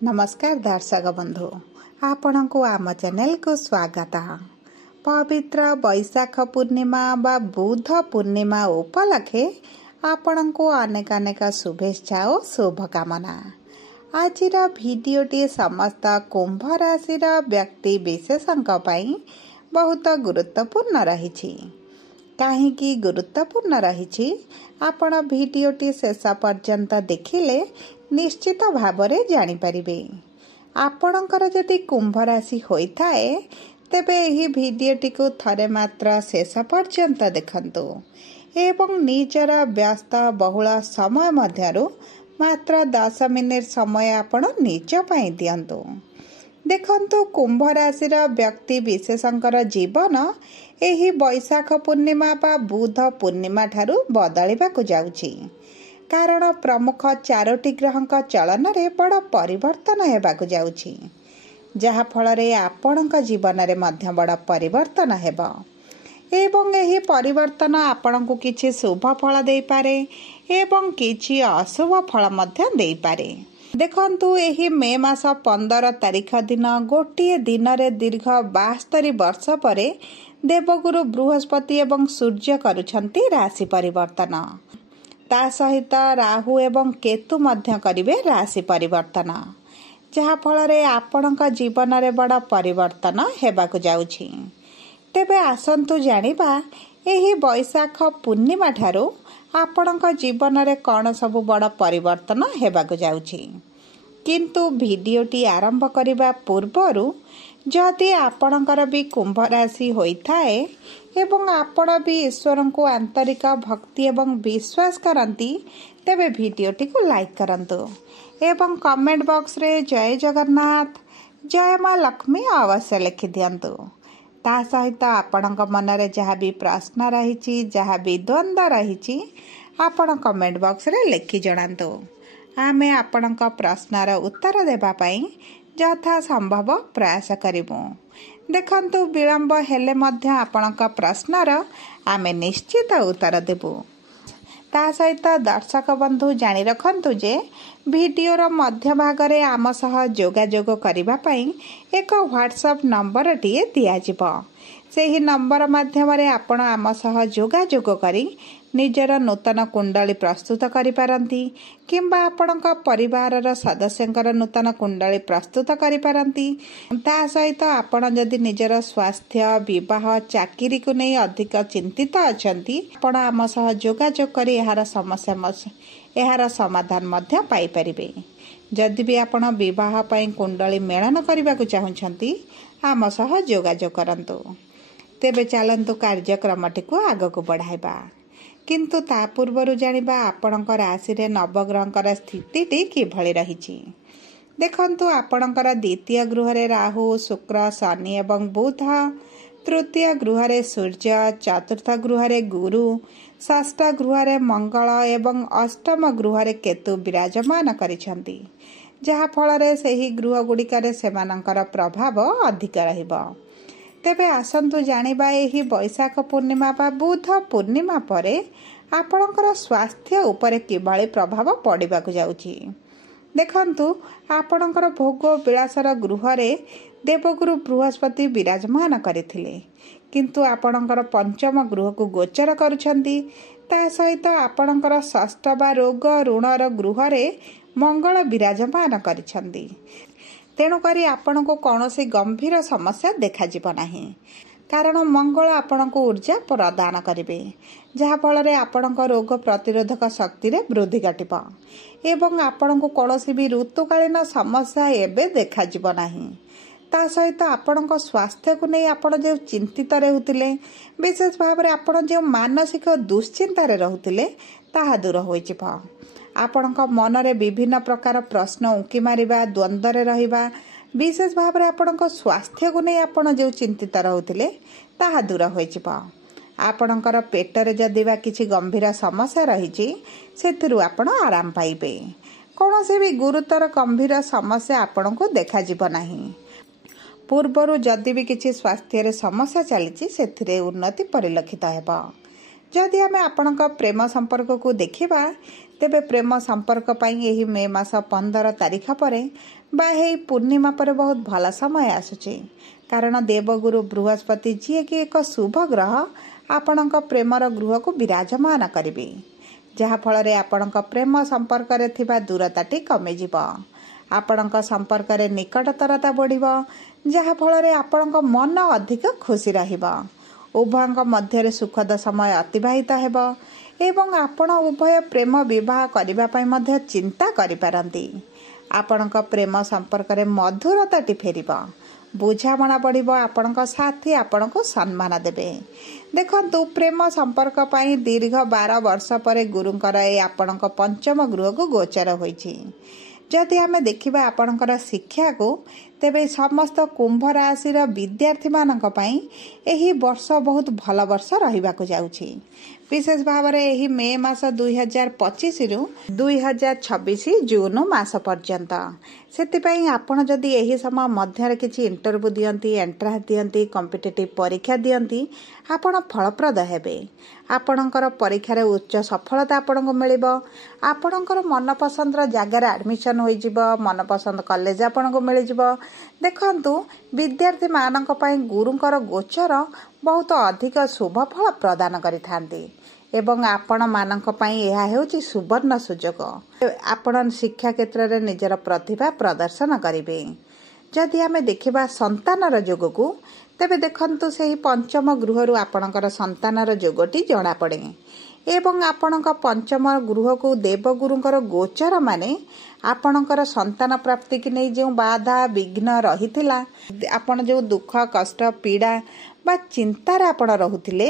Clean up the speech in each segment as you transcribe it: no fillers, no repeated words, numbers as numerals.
नमस्कार दर्शक बंधु आपण को आम चैनल को स्वागत। पवित्र वैशाख पूर्णिमा बा बुध पूर्णिमा उपलक्षे आपण को अनेक अनेक शुभेच्छा और शुभकामना। आज भिडियोटी समस्त कुंभ राशि व्यक्ति विशेषों बहुत गुरुत्वपूर्ण रही। कहीं गुरुत्वपूर्ण रही आपण भिडियोटी शेष पर्यंत देखिले निश्चित भावरे जानी परिबे। आपणकर जदि कुंभ राशि होइथाए तेबे एही भिडियोटी को थरे मात्र शेष पर्यंत देखंतु एवं निजर व्यस्त बहुल समय मध्यरु मात्र 10 मिनिट समय आपण निज पई दियंतु। देखंतु कुंभ राशि व्यक्ति विशेषंकर जीवन एही वैशाख पूर्णिमा बा बुध पूर्णिमा ठारू बदलिबाकु जाउछि। कारण प्रमुख 4टी ग्रहक चलन रे बड़ परिवर्तन हेबाकु जाउछि, जहा फल रे आपणक जीवन रे मध्य बड़ परिवर्तन हेबा एवं एही परिवर्तन आपणकु किछि शुभ फल देई पारे एवं किछि अशुभ फल मध्य देई पारे। देखंतु एही मे मास 15 तारिख दिन गोटिए दिन रे दीर्घ 72 वर्ष परे देवगुरु बृहस्पति एवं सूर्य करुछंती राशि परिवर्तन। ता सहित राहु एवं केतु मध्य करिवे राशि परिवर्तन, जहा फल रे आपणक जीवन रे बड़ परिवर्तन हेबाकु जाउछि। तेबे आसंतु जानिबा एही वैशाख पूर्णिमा ठारू आपणक जीवन रे कौन सब बड़ परिवर्तन हेबाकु जाउछि। किंतु भिडियोटी आरंभ करिबा पूर्वरु जदि आपणकर भी कुंभ राशि होइथाए एवं आपण भी ईश्वर को आंतरिक भक्ति एवं विश्वास करती तेबे भिडियोटी को लाइक करंतु एवं कमेंट बॉक्स रे जय जगन्नाथ जय मां लक्ष्मी अवश्य लिखि दियंतु। ता सहित आपणक मन रे जहा भी प्रश्न रही जहा भी द्वंद्व रही आपण कमेंट बॉक्स रे लिखि जणांतु। आमे आपणक प्रश्नर उत्तर देबा पई यथा संभव प्रयास करिबो। देखंतु विलंब हेले मध्य आपणक प्रश्नर आमे निश्चित उत्तर देबु। ता सहित दर्शक बंधु जानि रखंतु जे भिडियोर मध्य भागरे आम सह जोगाजोग करिबा पई एक व्हाट्सएप नंबर टिए दिया जिवो। सेही नंबर माध्यमरे आपण आम सह जोगाजोग करी निजर नूतन कुंडली प्रस्तुत करि पारंती किंबा आपणक परिवारर सदस्यंकर नूतन कुंडली प्रस्तुत करि पारंती। ता सहित आपण जदि निजर स्वास्थ्य विवाह चाकिरी को नहीं अधिक चिंतित अछंती आपण आम सह जोगाजोग करी एहार समाधान मध्य पाई परिबे। जदि भी आपण विवाह पई कुंडली मेलन करबाकु चाहुछंती आम सह जोगाजोग करंतु। तेबे चलंतु कार्यक्रमटी को आगको बढ़ाइबा। किंतु ता पूर्वरु जानिबा आपणक राशि रे नवग्रहकर स्थितिटी किभଳି रहिछि। देखंतु आपणकर द्वितीय गृह रे राहु शुक्र शनि एवं बुध, तृतीय गृह रे सूर्य, चतुर्थ गृह रे गुरु, षष्ठ गृह रे मंगल एवं अष्टम गृह रे केतु विराजमान करिसंती, जहा फल रे सेही गृह गुड़िकरे सेमानंकर प्रभाव अधिक रहिबो। तेबे आसंतु जानिबा एही वैशाख पूर्णिमा बा बुध पूर्णिमा परे आपणकर स्वास्थ्य उपरे किभଳି प्रभाव पड़िबाकु जाउछि। देखंतु आपणकर भोग विलासर गृह रे देवगुरु बृहस्पति विराजमान करिथिले, किंतु आपणकर पंचम गृह को गोचर करुछंती। ता सहित आपणकर षष्ठ बा रोग ऋणर गृह रे मंगल विराजमान करिछंती। तेणु करी आपण को कौनसी गंभीर समस्या देखा जीव नाही, कारण मंगल आपण को ऊर्जा प्रदान करिवे, जहा फल रे आपण को रोग प्रतिरोधक शक्ति रे वृद्धि घटिबा एवं आपण को कौनसी भी ऋतुकालीन समस्या एबे देखा जीव नाही। ता सहित आपण को स्वास्थ्य को नहीं आपण जे चिंतित रहउतिले, विशेष भाव रे आपण जे मानसिक दुश्चिंता रे रहउतिले ताहा दूर होई जिवो। आपणक मन रे विभिन्न प्रकार प्रश्न उंकी मारिबा द्वंद्व रे रहिबा, विशेष भाव रे आपणक स्वास्थ्य को नहीं आपण जे चिंतित रहउतिले ताहा दूर होई जिवो। आपणकर पेट रे जदि बा किछि गंभीर समस्या रहिछि सेथिरु आपण आराम पाइबे। कोनोसे भी गुरुतर गंभीर समस्या आपणको देखा जिवो नाही। पूर्वरु जदि भी किछि स्वास्थ्य रे समस्या चलिछि सेथिरे उन्नति परिलक्षित हेबो। जदि आमे आपणक प्रेम संपर्क को देखिबा तेबे प्रेम संपर्क पाई यही मे मास 15 तारिख पर बा हेई पूर्णिमा पर बहुत भल समय आसुची। कारण देवगुरु बृहस्पति जी कि एक शुभ ग्रह आपणक प्रेमर गृह को विराजमान करिवे, जहा फल आपणक प्रेम संपर्क रे थिबा दूरताटी कमिजिब। आपणक संपर्क रे निकटतरता बढ़िबो, जहा फल आपणक मन अधिक खुशी रहिबो। उभयଙ୍କ ମଧ୍ୟରେ ସୁଖଦ ସମୟ ଅତିବାହିତ ହେବ ଏବଂ ଆପଣ ଉଭୟ ପ୍ରେମ ବିବାହ କରିବା ପାଇଁ ମଧ୍ୟ ଚିନ୍ତା କରିପାରନ୍ତି। ଆପଣଙ୍କ ପ୍ରେମ ସମ୍ପର୍କରେ ମଧୁରତାଟି ଫେରିବ, ବୁଝାମଣା ବଢ଼ିବ, ଆପଣଙ୍କ ସାଥୀ ଆପଣଙ୍କୁ ସମ୍ମାନ ଦେବେ। ଦେଖନ୍ତୁ, ପ୍ରେମ ସମ୍ପର୍କ ପାଇଁ ଦୀର୍ଘ 12 ବର୍ଷ ପରେ ଗୁରୁଙ୍କର ଏ ଆପଣଙ୍କ ପଞ୍ଚମ ଗୃହକୁ ଗୋଚର ହୋଇଛି। ଯଦି ଆମେ ଦେଖିବା ଆପଣଙ୍କର ଶିକ୍ଷାକୁ, ତେବେ ସମସ୍ତ କୁମ୍ଭ ରାଶିର ବିଦ୍ୟାର୍ଥୀମାନଙ୍କ ପାଇଁ ଏହି ବର୍ଷ ବହୁତ ଭଲ ବର୍ଷ ରହିବାକୁ ଯାଉଛି। ବିଶେଷ ଭାବରେ ଏହି ମେ ମାସ 2025ରୁ 2026 ଜୁନ ମାସ ପର୍ଯ୍ୟନ୍ତ। ସେଥିପାଇଁ ଆପଣ ଯଦି ଏହି ସମୟ ମଧ୍ୟରେ କିଛି ଇଣ୍ଟରଭ୍ୟୁ ଦିଅନ୍ତି, ଏଣ୍ଟ୍ରାନ୍ସ ଦିଅନ୍ତି, କମ୍ପିଟେଟିଭ୍ ପରୀକ୍ଷା ଦିଅନ୍ତି, ଆପଣ ଫଳପ୍ରଦ ହେବେ। ଆପଣଙ୍କର ପରୀକ୍ଷାରେ ଉଚ୍ଚ ସଫଳତା ଆପଣଙ୍କୁ ମିଳିବ। ଆପଣଙ୍କର ମନପସନ୍ଦର ଜାଗାରେ ଆଡମିସନ ହୋଇଯିବ, ମନପସନ୍ଦ କଲେଜ ଆପଣଙ୍କୁ ମିଳିଯିବ। ଦେଖନ୍ତୁ, ବିଦ୍ୟାର୍ଥୀମାନଙ୍କ ପାଇଁ ଗୁରୁଙ୍କର ଗୋଚର ବହୁତ ଅଧିକ ଶୁଭ ଫଳ ପ୍ରଦାନ କରିଥାନ୍ତି ଏବଂ ଆପଣମାନଙ୍କ ପାଇଁ ଏହା ହେଉଛି ସୁବର୍ଣ୍ଣ ସୁଯୋଗ। ଆପଣ ଶିକ୍ଷା କ୍ଷେତ୍ରରେ ନିଜର ପ୍ରତିଭା ପ୍ରଦର୍ଶନ କରିବେ। ଯଦି ଆମେ ଦେଖିବା ସନ୍ତାନର ଯୋଗକୁ, ତେବେ ଦେଖନ୍ତୁ, ସେହି ପଞ୍ଚମ ଗୃହରୁ ଆପଣଙ୍କର ସନ୍ତାନର ଯୋଗଟି ଜଣାପଡ଼େ ଏବଂ ଆପଣଙ୍କ ପଞ୍ଚମ ଗୃହକୁ ଦେବଗୁରୁଙ୍କର ଗୋଚର ମାନେ ଆପଣଙ୍କର ସନ୍ତାନ ପ୍ରାପ୍ତିକି ନେଇ ଯେଉଁ ବାଧା ବିଘ୍ନ ରହିଥିଲା, ଆପଣ ଯେଉଁ ଦୁଃଖ କଷ୍ଟ ପୀଡ଼ା ବା ଚିନ୍ତାରେ ଆପଣ ରହୁଥିଲେ,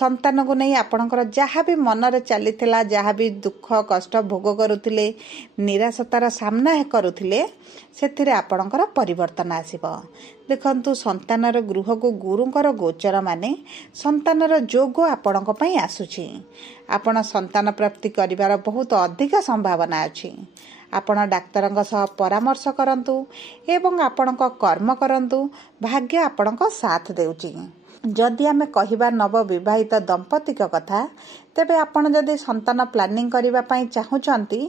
ସନ୍ତାନକୁ ନେଇ ଆପଣଙ୍କର ଯାହା ବି ମନରେ ଚାଲିଥିଲା, ଯାହା ବି ଦୁଃଖ କଷ୍ଟ ଭୋଗ କରୁଥିଲେ, ନିରାଶତାର ସାମ୍ନା କରୁଥିଲେ, ସେଥିରେ ଆପଣଙ୍କର ପରିବର୍ତ୍ତନ ଆସିବ। ଦେଖନ୍ତୁ, ସନ୍ତାନର ଗୃହକୁ ଗୁରୁଙ୍କର ଗୋଚର ମାନେ ସନ୍ତାନର ଯୋଗ ଆପଣଙ୍କ ପାଇଁ ଆସୁଛି। ଆପଣ ସନ୍ତାନ ପ୍ରାପ୍ତି କରିବାର ବହୁତ ଅଧିକ ସମ୍ଭାବନା ଅଛି। ଆପଣ ଡାକ୍ତରଙ୍କ ସହ ପରାମର୍ଶ କରନ୍ତୁ ଏବଂ ଆପଣଙ୍କ କର୍ମ କରନ୍ତୁ, ଭାଗ୍ୟ ଆପଣଙ୍କ ସାଥ ଦେଉଛି। ଯଦି ଆମେ କହିବା ନବବିବାହିତ ଦମ୍ପତିଙ୍କ କଥା, ତେବେ ଆପଣ ଯଦି ସନ୍ତାନ ପ୍ଲାନିଂ କରିବା ପାଇଁ ଚାହୁଁଛନ୍ତି,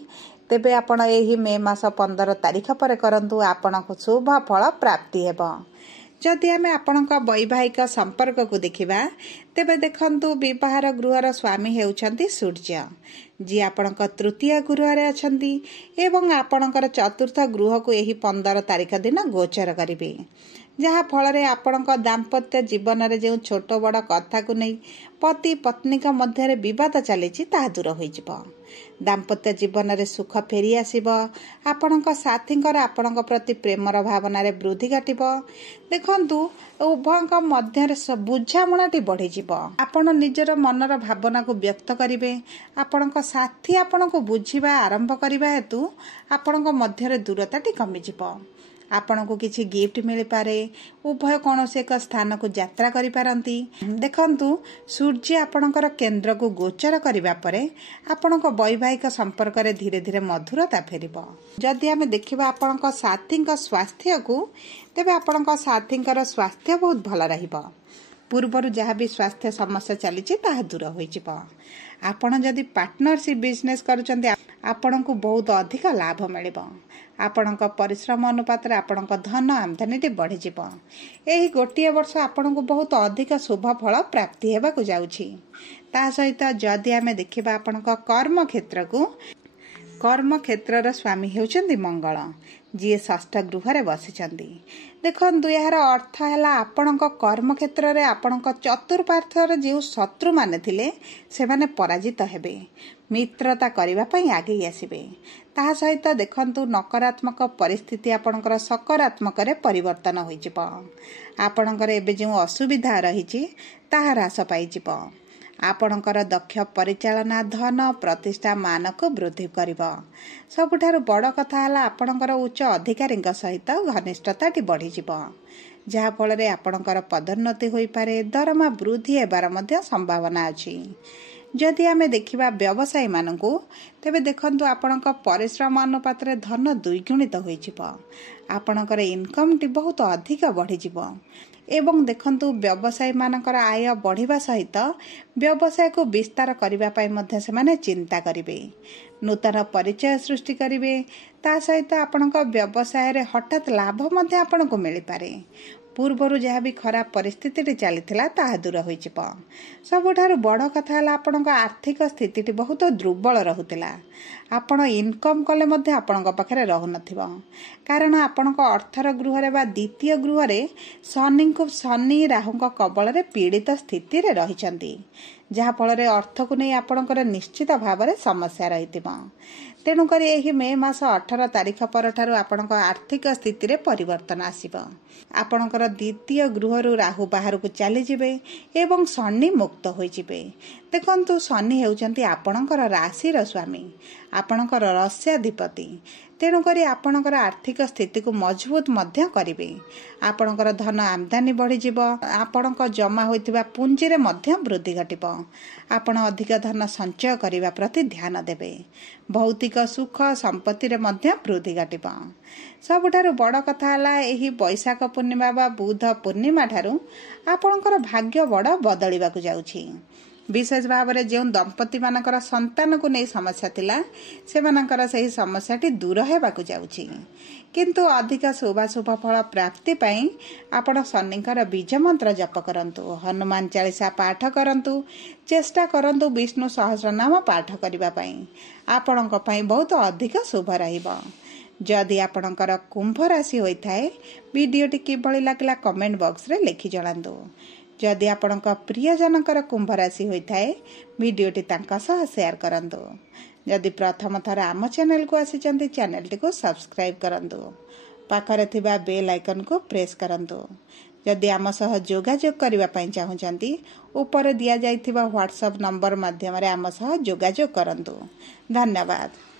ତେବେ ଆପଣ ଏହି ମେ ମାସ 15 ତାରିଖ ପରେ କରନ୍ତୁ, ଆପଣଙ୍କୁ ଶୁଭ ଫଳ ପ୍ରାପ୍ତି ହେବ। ଯଦି ଆମେ ଆପଣଙ୍କ ବୈବାହିକ ସମ୍ପର୍କକୁ ଦେଖିବା, ତେବେ ଦେଖନ୍ତୁ, ବିବାହର ଗୃହର ସ୍ୱାମୀ ହେଉଛନ୍ତି ସୂର୍ଯ୍ୟ, ଯିଏ ଆପଣଙ୍କ ତୃତୀୟ ଗୃହରେ ଅଛନ୍ତି ଏବଂ ଆପଣଙ୍କର ଚତୁର୍ଥ ଗୃହକୁ ଏହି 15 ତାରିଖ ଦିନ ଗୋଚର କରିବେ, ଯାହା ଫଳରେ ଆପଣଙ୍କ ଦାମ୍ପତ୍ୟ ଜୀବନରେ ଯେଉଁ ଛୋଟ ବଡ଼ କଥାକୁ ନେଇ ପତି ପତ୍ନୀଙ୍କ ମଧ୍ୟରେ ବିବାଦ ଚାଲିଛି, ତାହା ଦୂର ହୋଇଯିବ। ଦାମ୍ପତ୍ୟ ଜୀବନରେ ସୁଖ ଫେରି ଆସିବ। ଆପଣଙ୍କ ସାଥୀଙ୍କର ଆପଣଙ୍କ ପ୍ରତି ପ୍ରେମର ଭାବନାରେ ବୃଦ୍ଧି ଘଟିବ। ଦେଖନ୍ତୁ, ଉଭୟଙ୍କ ମଧ୍ୟରେ ବୁଝାମଣାଟି ବଢ଼ିଯିବ। ଆପଣ ନିଜର ମନର ଭାବନାକୁ ବ୍ୟକ୍ତ କରିବେ। ଆପଣଙ୍କ ସାଥୀ ଆପଣଙ୍କୁ ବୁଝିବା ଆରମ୍ଭ କରିବା ହେତୁ ଆପଣଙ୍କ ମଧ୍ୟରେ ଦୂରତାଟି କମିଯିବ। ଆପଣଙ୍କୁ କିଛି ଗିଫ୍ଟ ମିଳିପାରେ। ଉଭୟ କୌଣସି ଏକ ସ୍ଥାନକୁ ଯାତ୍ରା କରିପାରନ୍ତି। ଦେଖନ୍ତୁ, ସୂର୍ଯ୍ୟ ଆପଣଙ୍କର କେନ୍ଦ୍ରକୁ ଗୋଚର କରିବା ପରେ ଆପଣଙ୍କ ବୈବାହିକ ସମ୍ପର୍କରେ ଧୀରେ ଧୀରେ ମଧୁରତା ଫେରିବ। ଯଦି ଆମେ ଦେଖିବା ଆପଣଙ୍କ ସାଥୀଙ୍କ ସ୍ୱାସ୍ଥ୍ୟକୁ, ତେବେ ଆପଣଙ୍କ ସାଥୀଙ୍କର ସ୍ୱାସ୍ଥ୍ୟ ବହୁତ ଭଲ ରହିବ। ପୂର୍ବରୁ ଯାହା ବି ସ୍ୱାସ୍ଥ୍ୟ ସମସ୍ୟା ଚାଲିଛି, ତାହା ଦୂର ହୋଇଯିବ। ଆପଣ ଯଦି ପାର୍ଟନରସିପ୍ ବିଜନେସ୍ କରୁଛନ୍ତି, ଆପଣଙ୍କୁ ବହୁତ ଅଧିକ ଲାଭ ମିଳିବ। ଆପଣଙ୍କ ପରିଶ୍ରମ ଅନୁପାତରେ ଆପଣଙ୍କ ଧନ ଆମଦାନୀଟି ବଢ଼ିଯିବ। ଏହି ଗୋଟିଏ ବର୍ଷ ଆପଣଙ୍କୁ ବହୁତ ଅଧିକ ଶୁଭ ଫଳ ପ୍ରାପ୍ତି ହେବାକୁ ଯାଉଛି। ତା ସହିତ ଯଦି ଆମେ ଦେଖିବା ଆପଣଙ୍କ କର୍ମକ୍ଷେତ୍ରକୁ, କର୍ମକ୍ଷେତ୍ରର ସ୍ୱାମୀ ହେଉଛନ୍ତି ମଙ୍ଗଳ, ଯିଏ ଷଷ୍ଠ ଗୃହରେ ବସିଛନ୍ତି। ଦେଖନ୍ତୁ, ଏହାର ଅର୍ଥ ହେଲା ଆପଣଙ୍କ କର୍ମକ୍ଷେତ୍ରରେ ଆପଣଙ୍କ ଚତୁଃପାର୍ଶ୍ୱରେ ଯେଉଁ ଶତ୍ରୁମାନେ ଥିଲେ, ସେମାନେ ପରାଜିତ ହେବେ, ମିତ୍ରତା କରିବା ପାଇଁ ଆଗେଇ ଆସିବେ। ତାହା ସହିତ ଦେଖନ୍ତୁ, ନକାରାତ୍ମକ ପରିସ୍ଥିତି ଆପଣଙ୍କର ସକାରାତ୍ମକରେ ପରିବର୍ତ୍ତନ ହୋଇଯିବ। ଆପଣଙ୍କର ଏବେ ଯେଉଁ ଅସୁବିଧା ରହିଛି, ତାହା ହ୍ରାସ ପାଇଯିବ। ଆପଣଙ୍କର ଦକ୍ଷ ପରିଚାଳନା ଧନ ପ୍ରତିଷ୍ଠା ମାନକୁ ବୃଦ୍ଧି କରିବ। ସବୁଠାରୁ ବଡ଼ କଥା ହେଲା ଆପଣଙ୍କର ଉଚ୍ଚ ଅଧିକାରୀଙ୍କ ସହିତ ଘନିଷ୍ଠତାଟି ବଢ଼ିଯିବ, ଯାହାଫଳରେ ଆପଣଙ୍କର ପଦୋନ୍ନତି ହୋଇପାରେ। ଦରମା ବୃଦ୍ଧି ହେବାର ମଧ୍ୟ ସମ୍ଭାବନା ଅଛି। ଯଦି ଆମେ ଦେଖିବା ବ୍ୟବସାୟୀମାନଙ୍କୁ, ତେବେ ଦେଖନ୍ତୁ, ଆପଣଙ୍କ ପରିଶ୍ରମ ଅନୁପାତରେ ଧନ ଦ୍ୱିଗୁଣିତ ହୋଇଯିବ। ଆପଣଙ୍କର ଇନକମ୍ଟି ବହୁତ ଅଧିକ ବଢ଼ିଯିବ ଏବଂ ଦେଖନ୍ତୁ ବ୍ୟବସାୟୀ ମାନଙ୍କର ଆୟ ବଢ଼ିବା ସହିତ ବ୍ୟବସାୟକୁ ବିସ୍ତାର କରିବା ପାଇଁ ମଧ୍ୟ ସେମାନେ ଚିନ୍ତା କରିବେ। ନୂତନ ପରିଚୟ ସୃଷ୍ଟି କରିବେ। ତା ସହିତ ଆପଣଙ୍କ ବ୍ୟବସାୟରେ ହଠାତ୍ ଲାଭ ମଧ୍ୟ ଆପଣଙ୍କୁ ମିଳିପାରେ। ପୂର୍ବରୁ ଯାହା ବି ଖରାପ ପରିସ୍ଥିତିଟି ଚାଲିଥିଲା ତାହା ଦୂର ହୋଇଯିବ। ସବୁଠାରୁ ବଡ଼ କଥା ହେଲା ଆପଣଙ୍କ ଆର୍ଥିକ ସ୍ଥିତିଟି ବହୁତ ଦୁର୍ବଳ ରହୁଥିଲା। ଆପଣ ଇନକମ୍ କଲେ ମଧ୍ୟ ଆପଣଙ୍କ ପାଖରେ ରହୁନଥିବ, କାରଣ ଆପଣଙ୍କ ଅର୍ଥର ଗୃହରେ ବା ଦ୍ୱିତୀୟ ଗୃହରେ ଶନି ରାହୁଙ୍କ କବଳରେ ପୀଡ଼ିତ ସ୍ଥିତିରେ ରହିଛନ୍ତି, ଯାହାଫଳରେ ଅର୍ଥକୁ ନେଇ ଆପଣଙ୍କର ନିଶ୍ଚିତ ଭାବରେ ସମସ୍ୟା ରହିଥିବ। ତେଣୁକରି ଏହି ମେ ମାସ 18 ତାରିଖ ପରଠାରୁ ଆପଣଙ୍କ ଆର୍ଥିକ ସ୍ଥିତିରେ ପରିବର୍ତ୍ତନ ଆସିବ। ଆପଣଙ୍କର ଦ୍ୱିତୀୟ ଗୃହରୁ ରାହୁ ବାହାରକୁ ଚାଲିଯିବେ ଏବଂ ଶନି ମୁକ୍ତ ହୋଇଯିବେ। ଦେଖନ୍ତୁ, ଶନି ହେଉଛନ୍ତି ଆପଣଙ୍କର ରାଶିର ସ୍ୱାମୀ, ଆପଣଙ୍କର ରସ୍ୟାଧିପତି। ତେଣୁକରି ଆପଣଙ୍କର ଆର୍ଥିକ ସ୍ଥିତିକୁ ମଜବୁତ ମଧ୍ୟ କରିବେ। ଆପଣଙ୍କର ଧନ ଆମଦାନୀ ବଢ଼ିଯିବ। ଆପଣଙ୍କ ଜମା ହୋଇଥିବା ପୁଞ୍ଜିରେ ମଧ୍ୟ ବୃଦ୍ଧି ଘଟିବ। ଆପଣ ଅଧିକ ଧନ ସଞ୍ଚୟ କରିବା ପ୍ରତି ଧ୍ୟାନ ଦେବେ। ଭୌତିକ ସୁଖ ସମ୍ପତ୍ତିରେ ମଧ୍ୟ ବୃଦ୍ଧି ଘଟିବ। ସବୁଠାରୁ ବଡ଼ କଥା ହେଲା ଏହି ବୈଶାଖ ପୂର୍ଣ୍ଣିମା ବା ବୁଧ ପୂର୍ଣ୍ଣିମା ଠାରୁ ଆପଣଙ୍କର ଭାଗ୍ୟ ବଡ଼ ବଦଳିବାକୁ ଯାଉଛି। ବିଶେଷ ଭାବରେ ଯେଉଁ ଦମ୍ପତି ମାନଙ୍କର ସନ୍ତାନକୁ ନେଇ ସମସ୍ୟା ଥିଲା, ସେମାନଙ୍କର ସେହି ସମସ୍ୟାଟି ଦୂର ହେବାକୁ ଯାଉଛି। କିନ୍ତୁ ଅଧିକ ଶୁଭାଶୁଭ ଫଳ ପ୍ରାପ୍ତି ପାଇଁ ଆପଣ ଶନିଙ୍କର ବୀଜ ମନ୍ତ୍ର ଜପ କରନ୍ତୁ, ହନୁମାନ ଚାଳିଶା ପାଠ କରନ୍ତୁ, ଚେଷ୍ଟା କରନ୍ତୁ ବିଷ୍ଣୁ ସହସ୍ରନାମ ପାଠ କରିବା ପାଇଁ। ଆପଣଙ୍କ ପାଇଁ ବହୁତ ଅଧିକ ଶୁଭ ରହିବ। ଯଦି ଆପଣଙ୍କର କୁମ୍ଭ ରାଶି ହୋଇଥାଏ, ଭିଡ଼ିଓଟି କିଭଳି ଲାଗିଲା କମେଣ୍ଟ ବକ୍ସରେ ଲେଖି ଜଣାନ୍ତୁ। ଯଦି ଆପଣଙ୍କ ପ୍ରିୟଜନଙ୍କର କୁମ୍ଭ ରାଶି ହୋଇଥାଏ, ଭିଡ଼ିଓଟି ତାଙ୍କ ସହ ସେୟାର କରନ୍ତୁ। ଯଦି ପ୍ରଥମ ଥର ଆମ ଚ୍ୟାନେଲକୁ ଆସିଛନ୍ତି, ଚ୍ୟାନେଲଟିକୁ ସବସ୍କ୍ରାଇବ୍ କରନ୍ତୁ। ପାଖରେ ଥିବା ବେଲ୍ ଆଇକନ୍କୁ ପ୍ରେସ୍ କରନ୍ତୁ। ଯଦି ଆମ ସହ ଯୋଗାଯୋଗ କରିବା ପାଇଁ ଚାହୁଁଛନ୍ତି, ଉପରେ ଦିଆଯାଇଥିବା ହ୍ୱାଟ୍ସଆପ୍ ନମ୍ବର ମାଧ୍ୟମରେ ଆମ ସହ ଯୋଗାଯୋଗ କରନ୍ତୁ। ଧନ୍ୟବାଦ।